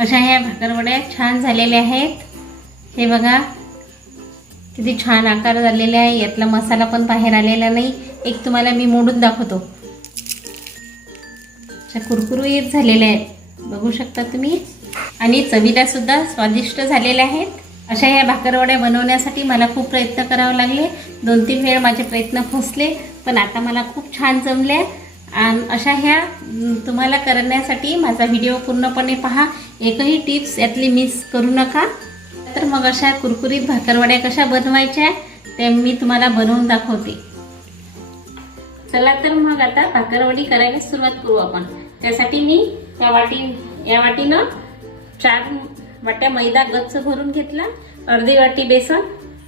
अशा ह्या भाकरवड्या छान झालेल्या आहेत. हे बघा किती छान आकार झालेले आहे. यातला मसाला पण बाहेर आलेला नाही. एक तुम्हाला मी मोडून दाखवतो. अशा कुरकुरीत झालेल्या आहेत. बघू शकता तुम्ही. आणि चवीला सुद्धा स्वादिष्ट झालेल्या आहेत. अशा ह्या भाकरवड्या बनवण्यासाठी मला खूप प्रयत्न करावे लागले. दोन तीन वेळ माझे प्रयत्न फसले पण आता मला खूप छान जमल्या. आणि अशा ह्या तुम्हाला करण्यासाठी माझा व्हिडिओ पूर्णपणे पहा. एकही टिप्स यातली मिस करू नका. तर मग अशा कुरकुरीत भाकरवड्या कशा बनवायच्या ते मी तुम्हाला बनवून दाखवते. चला तर मग आता भाकरवडी करायला सुरुवात करू आपण. त्यासाठी मी त्या वाटी या वाटीनं चार वाट्या मैदा गच्च भरून घेतला. अर्धी वाटी बेसन.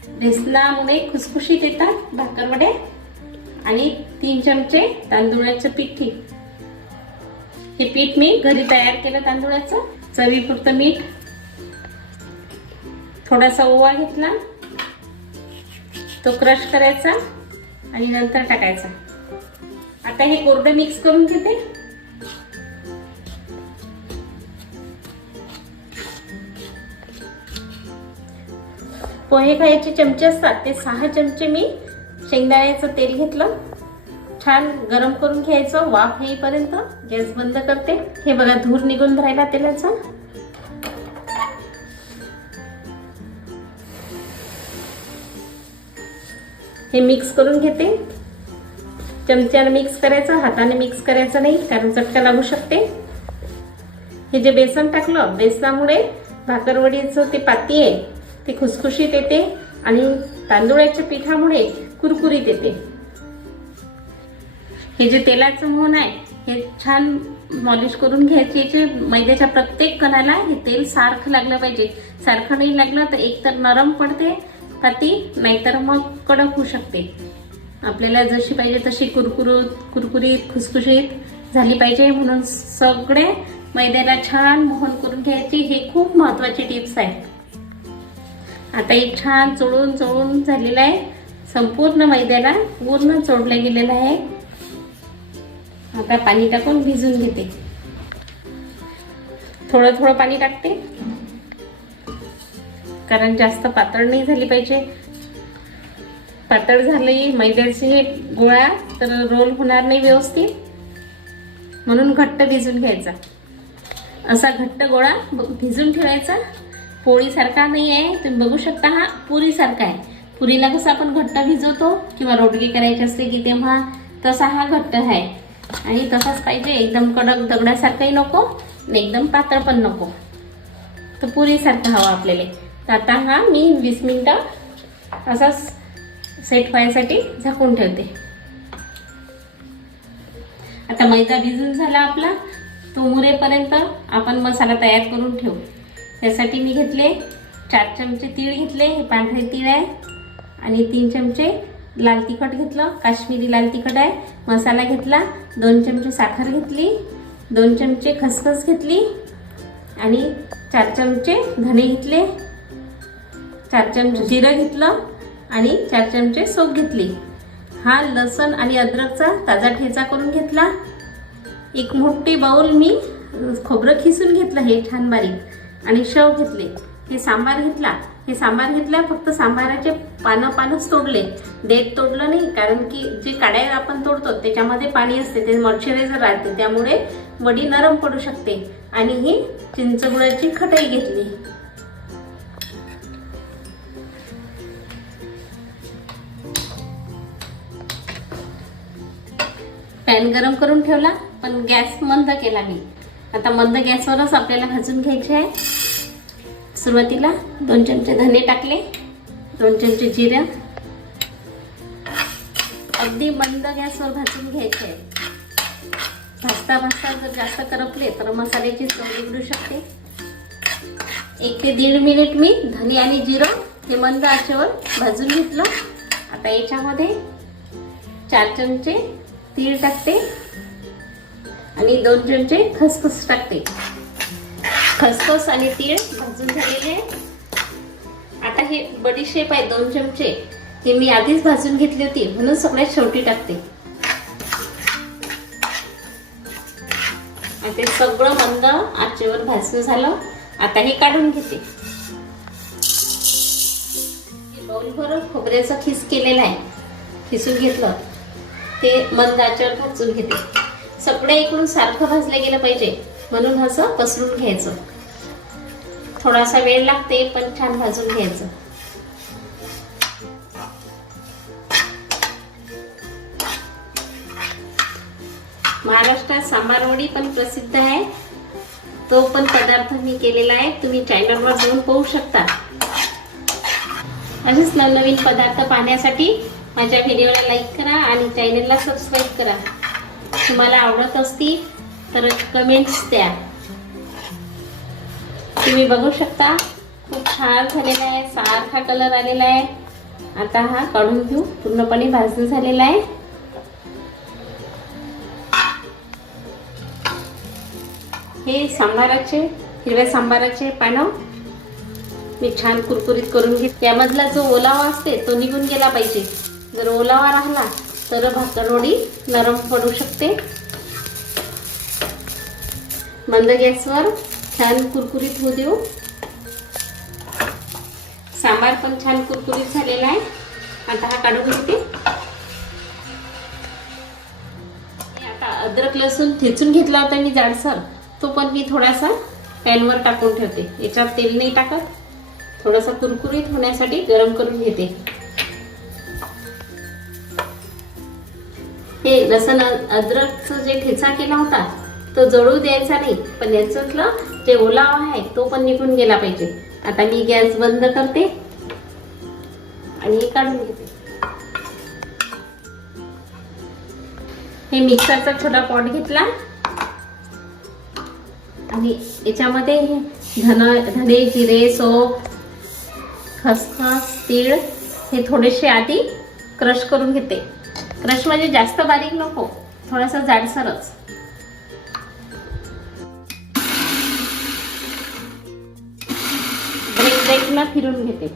बेसनामुळे खुसखुशीत येतात भाकरवड्या. आणि तीन चमचे तांदूळाचं पीठ ठीक. हे पीठ मी घरी तयार केलं तांदुळाचं. चवीपुरतं मीठ. थोडासा ओवा घेतला. तो क्रश करायचा आणि नंतर टाकायचा. आता हे कोरडं मिक्स करून घेते. पोहे खायचे चमचे असतात ते सहा चमचे मी शेंगदाण्याचं तेल घेतलं. छान गरम करून घ्यायचं. वाफ येईपर्यंत गॅस बंद करते. हे बघा धूर निघून राहिला तेलाचा. हे मिक्स करून घेते. चमच्याने मिक्स करायचं हाताने मिक्स करायचं नाही कारण चटका लागू शकते. हे जे बेसन टाकलं बेसनामुळे भाकरवडीचं ते पाती आहे ते खुसखुशीत येते. आणि तांदुळाच्या पिठामुळे कुरकुरीत येते. हे जे तेलाचं मोहन आहे हे छान मॉलिश करून घ्यायचे. याचे मैद्याच्या प्रत्येक कणाला हे तेल सारखं लागलं पाहिजे. सारखं नाही लागलं तर एकतर नरम पडते पाती नाहीतर मग कडक होऊ शकते. आपल्याला जशी पाहिजे तशी कुरकुरीत कुरकुरीत खुसखुशीत झाली पाहिजे. म्हणून सगळे मैद्याला छान मोहन करून घ्यायचे. हे खूप महत्त्वाचे टिप्स आहेत. आता एक छान चोळून चोळून झालेलं आहे. संपूर्ण मैद्याला पूर्ण चोडलं गेलेलं आहे. आता पाणी टाकून भिजून घेते. थोडं थोडं पाणी टाकते. कारण जास्त पातळ नाही झाली पाहिजे. पातळ झाली मैद्याची गोळा तर रोल होणार नाही व्यवस्थित. म्हणून घट्ट भिजून घ्यायचा. असा घट्ट गोळा ब- भिजून ठेवायचा. पोळीसारखा नाही आहे तुम्ही बघू शकता हा पुरीसारखा आहे. पुरीला कसं आपण घट्ट भिजवतो किंवा रोडगे करायची असते की तेव्हा तसा हा घट्ट आहे. आणि तसाच पाहिजे एकदम कडक दगडासारखंही नको आणि एकदम पातळ पण नको. तर पुरीसारखा हवा आपल्याला. तर आता हा मी वीस मिनटं असाच सेट व्हायसाठी झाकून ठेवते. आता मैदा भिजून झाला आपला. तो मुरेपर्यंत आपण मसाला तयार करून ठेवू. त्यासाठी मी घेतले चार चमचे तीळ घेतले. हे पांढरे तीळ आहे. आणि तीन चमचे लाल तिखट घेतलं काश्मीरी लाल तिखट आहे मसाला घेतला दोन चमचे साखर घेतली दोन चमचे खसखस घेतली आणि चार चमचे धणे घेतले चार चमचे जिरं घेतलं आणि चार चमचे सोप घेतली. हा लसण आणि अद्रकचा ताजा ठेचा करून घेतला. एक मोठी बाऊल मी खोबरं खिसून घेतलं हे छान बारीक. आणि शव घेतले. हे सांबार घेतला. हे सांबार घेतला फक्त सांबाराचे पानं पानच तोडले. देठ तोडलं नाही कारण की जे काड्या आपण तोडतो त्याच्यामध्ये पाणी असते ते मॉइश्चरायझर राहते त्यामुळे वडी नरम पडू शकते. आणि ही चिंचगुळाची खटई घेतली. पॅन गरम करून ठेवला पण गॅस मंद केला मी. आता मंद गॅसवरच आपल्याला भाजून घ्यायचे आहे. सुरुवातीला दोन चमचे धने टाकले दोन चमचे जिरं. अगदी मंद गॅसवर भाजून घ्यायचे. भाजता भाजता जर जास्त करपले तर मसाल्याची चव बिघडू शकते. एक ते दीड मिनिट मी धने आणि जिरं हे मंद आचेवर भाजून घेतलं. आता याच्यामध्ये चार चमचे तीळ टाकते आणि दोन चमचे खसखस टाकते. खसखस आणि तीळ भाजून झालेले. आता हे बडीशेप आहे दोन चमचे. हे मी आधीच भाजून घेतली होती म्हणून सगळ्यात शेवटी टाकते. आणि ते सगळं मंद आचेवर भाजणं झालं. आता हे काढून घेते. बाऊलभर खोबऱ्याचा खिस केलेला आहे. खिसून घेतलं. ते मंद आचेवर भाजून घेते. सगळं इकडून सारखं भाजलं गेलं पाहिजे. म्हणून असं पसरून घ्यायचं. थोडासा वेळ लागते पण छान भाजून घ्यायचं. महाराष्ट्रात सांबार वडी पण प्रसिद्ध आहे. तो पण पदार्थ मी केलेला आहे. तुम्ही चॅनलवर जाऊन पाहू शकता. असेच नवनवीन पदार्थ पाहण्यासाठी माझ्या व्हिडिओला लाईक करा आणि चॅनलला सबस्क्राईब करा. तुम्हाला आवडत असतील तर कमेंट्स द्या. तुम्ही बघू शकता खूप छान झालेला आहे सारखा कलर आलेला आहे. आता हा काढून घेऊ पूर्णपणे भाजून झालेला आहे. हे सांबाराचे हिरव्या सांबाराचे पानं. मी छान कुरकुरीत करून घेत त्यामधला जो ओलावा असते तो निघून गेला पाहिजे. जर ओलावा राहिला तर भाकरवडी नरम पडू शकते. मंद गॅसवर छान कुरकुरीत होऊ देऊ. सांबार पण छान कुरकुरीत झालेला आहे. आता हा काढून घेते. आता अद्रक लसूण ठेचून घेतला होता मी जाडसर. तो पण मी थोडासा पॅनवर टाकून ठेवते. याच्यात तेल नाही टाकत. थोडासा कुरकुरीत होण्यासाठी गरम करून घेते. हे लसण अद्रकचं जे ठेचा केला होता तो जळू द्यायचा नाही पण याच्यातलं जे ओलावा आहे तो पण निघून गेला पाहिजे. आता मी गॅस बंद करते आणि हे काढून घेते. हे मिक्सरचा छोटा पॉट घेतला. आणि याच्यामध्ये धन धने जिरे सोप खसखस तीळ हे थोडेसे आधी क्रश करून घेते. क्रश म्हणजे जास्त बारीक नको थोडासा जाडसरच. ब्रेक फिरून घेते.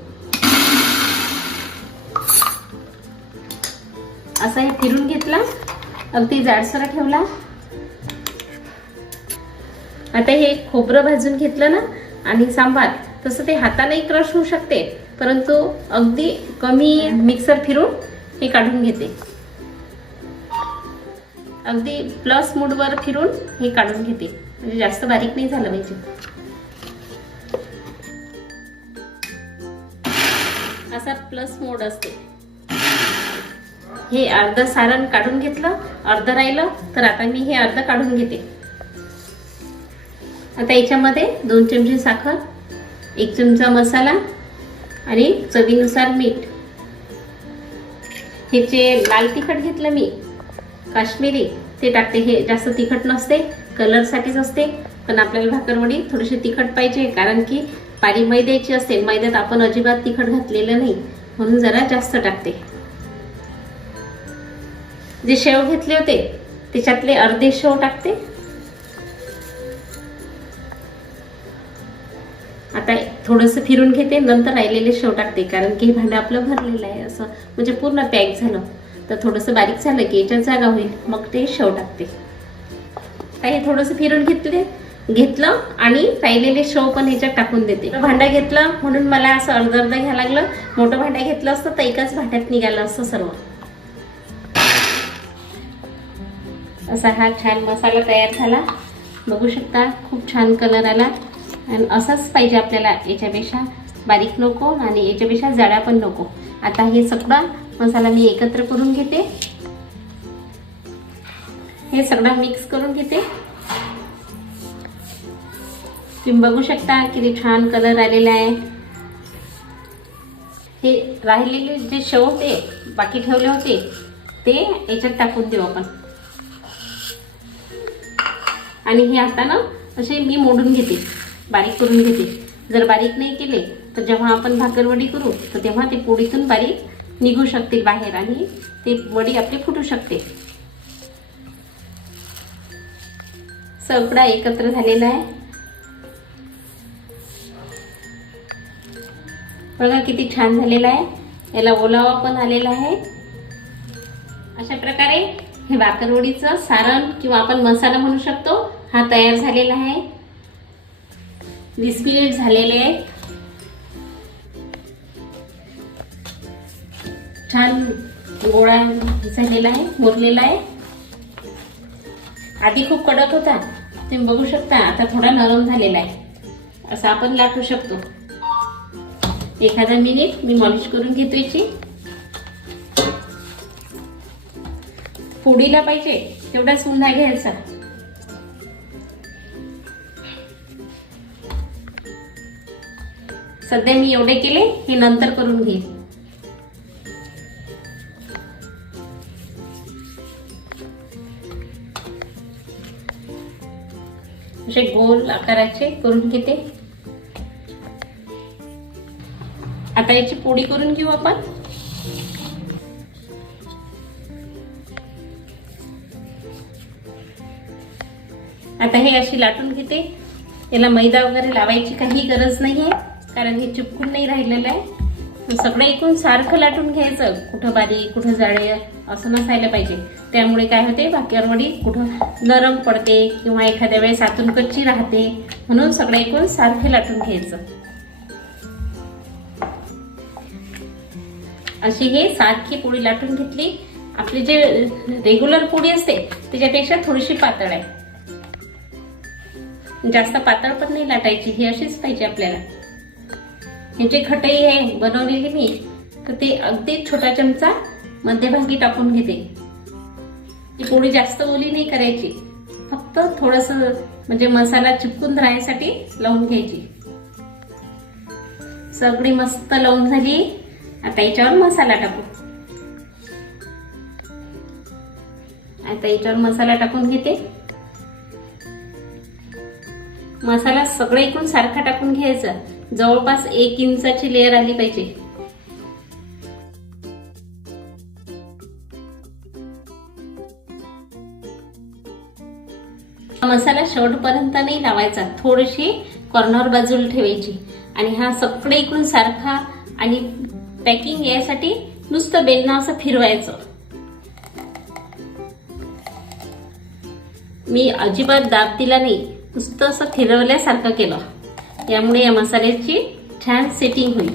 असा हे फिरून घेतला. अगदी जाडसर ठेवला. आता हे खोबरं भाजून घेतलं ना आणि सांबार तसं ते हातानेही क्रश होऊ शकते परंतु अगदी कमी मिक्सर फिरून हे काढून घेते. अगदी प्लस मूडवर फिरून हे काढून घेते. म्हणजे जास्त बारीक नाही झालं पाहिजे. प्लस मोड असते. हे अर्ध सारण काढून घेतलं अर्ध राहिलं तर आता मी हे अर्ध काढून घेते. आता याच्यामध्ये दोन चमचे साखर एक चमचा मसाला आणि चवीनुसार मीठ. हे जे लाल तिखट घेतलं मी काश्मीरी ते टाकते. हे जास्त तिखट नसते कलरसाठीच असते पण आपल्याला भाकरवडी थोडीशी तिखट पाहिजे कारण की पाणी मैद्याची असते. मैद्यात आपण अजिबात तिखट घातलेलं नाही. म्हणून जरा जास्त टाकते. जे शेव घेतले होते त्याच्यातले अर्धे शेव टाकते. आता थोडंसं फिरून घेते नंतर राहिलेले शेव टाकते कारण की हे भांडं आपलं भरलेलं आहे असं म्हणजे पूर्ण पॅक झालं. तर थोडंसं बारीक झालं की याच्यात जागा होईल मग ते शेव टाकते. काही थोडस थोडंसं फिरून घेतले घेतलं आणि राहिलेले शो पण ह्याच्यात टाकून देते. भांडं घेतलं म्हणून मला असं अर्ध अर्ध घ्यायला लागलं. मोठं भांडं घेतलं असतं तर एकाच भांड्यात निघालं असतं सर्व. असा हा छान मसाला तयार झाला. बघू शकता खूप छान कलर आला. आणि असाच पाहिजे आपल्याला याच्यापेक्षा. बारीक नको आणि याच्यापेक्षा जाड्या पण नको. आता हे सगळा मसाला मी एकत्र करून घेते. हे सगळं मिक्स करून घेते. तुम्ही बघू शकता किती छान कलर आलेला आहे. हे राहिलेले जे शव होते बाकी ठेवले होते ते याच्यात टाकून देऊ आपण. आणि हे हातानं असे मी मोडून घेते बारीक करून घेते. जर बारीक नाही केले तर जेव्हा आपण भाकरवडी करू तर तेव्हा ते पोळीतून बारीक निघू शकतील बाहेर आणि ते वडी आपली फुटू शकते. सगळा एकत्र झालेला आहे. बघा किती छान झालेला आहे. याला ओलावा पण आलेला आहे. अशा प्रकारे हे बाकरवडीचं सारण किंवा आपण मसाला म्हणू शकतो हा तयार झालेला आहे. वीस मिनिट झालेले आहे छान गोळा झालेला आहे मुरलेला आहे. आधी खूप कडक होता. तुम्ही बघू शकता आता थोडा नरम झालेला आहे. असं आपण लाटू शकतो. एखादा मिनिट मी मॉलिश करून घेतो याची फोडीला पाहिजे तेवढाच उंडा घ्यायचा. सध्या मी एवढे केले हे नंतर करून घेईन. असे गोल आकाराचे करून घेते. आता याची पोळी करून घेऊ आपण. आता हे अशी लाटून घेते. याला मैदा वगैरे लावायची काही गरज नाही आहे कारण हे चिपकून नाही राहिलेलं आहे. सगळं एकूण सारखं लाटून घ्यायचं. कुठं बारीक कुठं जाळे असं नसायला पाहिजे. त्यामुळे काय होते भाकरवडी वडी कुठं नरम पडते किंवा एखाद्या वेळेस आतून कच्ची राहते. म्हणून सगळं एकूण सारखे लाटून घ्यायचं. अशी हे सारखी पोळी लाटून घेतली. आपली जे रेग्युलर पोळी असते त्याच्यापेक्षा थोडीशी पातळ आहे. जास्त पातळ पण नाही लाटायची ही अशीच पाहिजे आपल्याला. ह्याची खटई आहे बनवलेली मी तर ते अगदी छोटा चमचा मध्यभागी टाकून घेते. ही पोळी जास्त ओली नाही करायची. फक्त थोडस म्हणजे मसाला चिपकून राहण्यासाठी लावून घ्यायची. सगळी मस्त लावून झाली. आता याच्यावर मसाला टाकू. आता याच्यावर मसाला टाकून घेते. मसाला सगळं एकूण सारखा टाकून घ्यायचा. जवळपास एक इंचाची लेअर आली पाहिजे. मसाला शेवटपर्यंत नाही लावायचा. थोडीशी कॉर्नर बाजूला ठेवायची. आणि हा सगळे इकडून सारखा आणि पॅकिंग यासाठी नुसतं बेलना असं फिरवायचं. मी अजिबात दाब दिला नाही नुसतं असं फिरवल्यासारखं केलं. यामुळे या मसाल्याची छान सेटिंग होईल.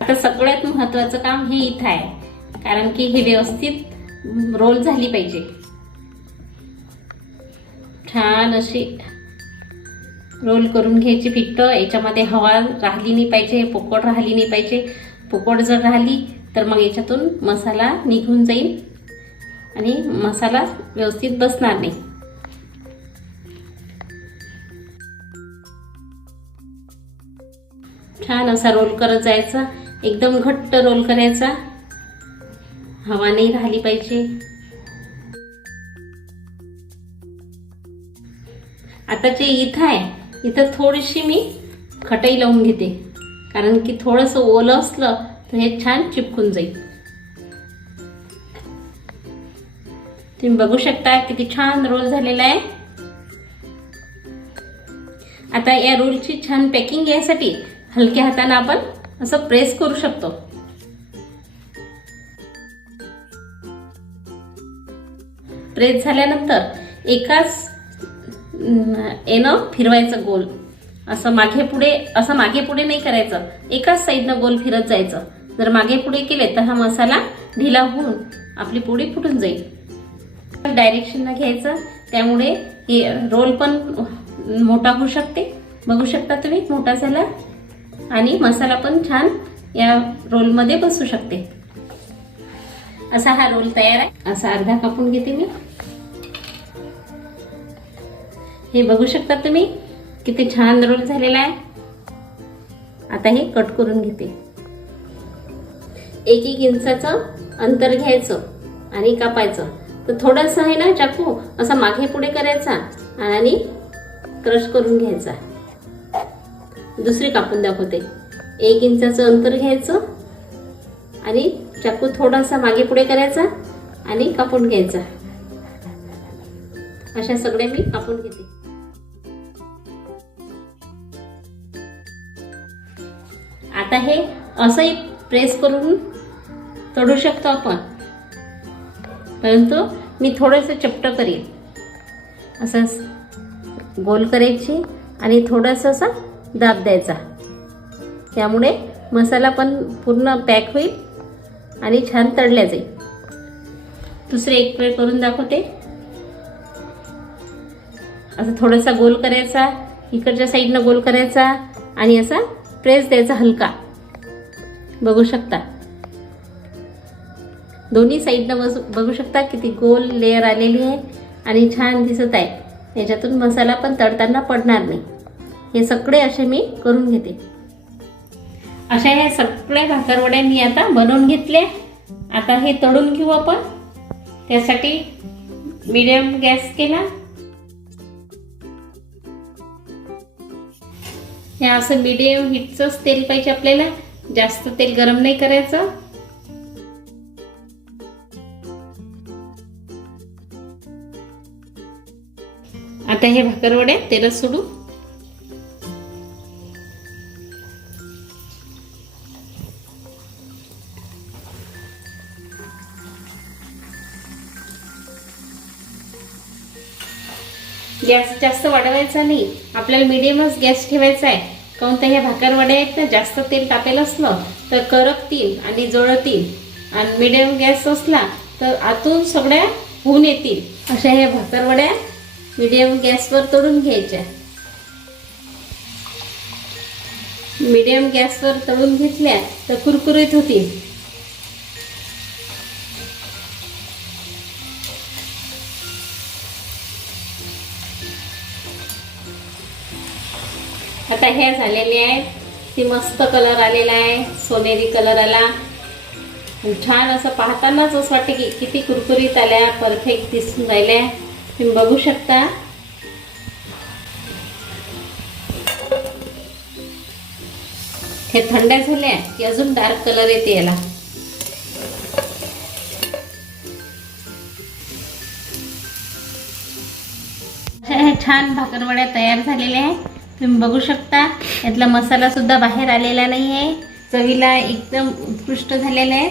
आता सगळ्यात महत्वाचं काम हे इथं आहे कारण की हे व्यवस्थित रोल झाली पाहिजे. छान अशी रोल करून घ्यायची फिट्ट याच्यामध्ये हवा राहिली नाही पाहिजे पोकळ राहिली नाही पाहिजे. पोकळ जर राहिली तर मग याच्यातून मसाला निघून जाईल. आणि मसाला व्यवस्थित बसणार नाही. छान असा रोल करत जायचा. एकदम घट्ट रोल करायचा. हवा नाही राहिली पाहिजे. आता जे इथं आहे. इथं थोडीशी मी खटई लावून घेते. कारण की थोडंसं ओलं असलं तर हे छान चिपकून जाईल. तुम्ही बघू शकता किती छान रोल झालेला आहे. आता या रोलची छान पॅकिंग यासाठी हलक्या हाताने आपण असं प्रेस करू शकतो. प्रेस झाल्यानंतर एकाच येणं फिरवायचं गोल. असं मागे पुढे असं मागे पुढे नाही करायचं. एकाच साईडनं गोल फिरत जायचं. जर मागे पुढे केले तर हा मसाला ढिला होऊन आपली पोळी फुटून जाईल. डायरेक्शनला घ्यायचं. त्यामुळे हे रोल पण मोठा होऊ शकते. बघू शकता तुम्ही मोठा झाला. आणि मसाला पण छान या रोलमध्ये बसू शकते. असा हा रोल तयार आहे. असा अर्धा कापून घेते मी. हे बघू शकता तुम्ही किती छान रोल झालेला आहे. आता हे कट करून घेते. एक एक इंचाचं अंतर घ्यायचं आणि कापायचं. तर थोडंसं आहे ना चाकू असा मागे पुढे करायचा आणि क्रश करून घ्यायचा. दुसरी कापून दाखवते. एक इंचाचं अंतर घ्यायचं आणि चाकू थोडासा मागे पुढे करायचा आणि कापून घ्यायचा. अशा सगळ्या मी कापून घेते. आता हे असंही प्रेस करून तोडू शकतो आपण. परंतु मी थोडंसं चपटं करीन. असं गोल करायची आणि थोडंसं असा दाब द्यायचा. त्यामुळे मसाला पण पूर्ण पॅक होईल आणि छान तळल्या जाईल. दुसरे एक प्लेट करून दाखवते. असं थोडासा गोल करायचा इकडच्या साईडनं गोल करायचा आणि असा प्रेस द्यायचा हलका. बघू शकता. दोन्ही साईडनं बसू बघू शकता किती गोल लेअर आलेली आहे आणि छान दिसत आहे. याच्यातून मसाला पण तळताना पडणार नाही. हे सगळे असे मी करून घेते. अशा हे सगळे भाकरवड्या मी आता बनवून घेतले. आता हे तळून घेऊ आपण. त्यासाठी मीडियम गॅस केला. हे असं मीडियम हिटचंच तेल पाहिजे आपल्याला. जास्त तेल गरम नाही करायचं. आता हे भाकरवड्या तेलात सोडू. गॅस जास्त वाढवायचा नाही. आपल्याला मिडियमच गॅस ठेवायचा आहे. काऊन तर ह्या भाकर वड्या आहेत ना जास्त तेल टाकेल असलं तर करपतील आणि जळतील आणि मिडियम गॅस असला तर आतून सगळ्या होऊन येतील. अशा ह्या भाकर वड्या मिडियम गॅसवर तळून घ्यायच्या. मिडियम गॅसवर तळून घेतल्या तर कुरकुरीत होतील. आता ह्या झालेल्या ती मस्त कलर आलेला आहे. सोनेरी कलर आला. छान असं पाहतानाच असं वाटतं की किती कुरकुरीत आल्या परफेक्ट दिसून राहिल्या तुम्ही बघू शकता. हे थंड झाल्या की अजून डार्क कलर येते याला. छान भाकरवड्या तयार झालेल्या आहे. तुम्ही बघू शकता. यातला मसाला सुद्धा बाहेर आलेला नाही आहे चवीला एकदम उत्कृष्ट झालेला आहे.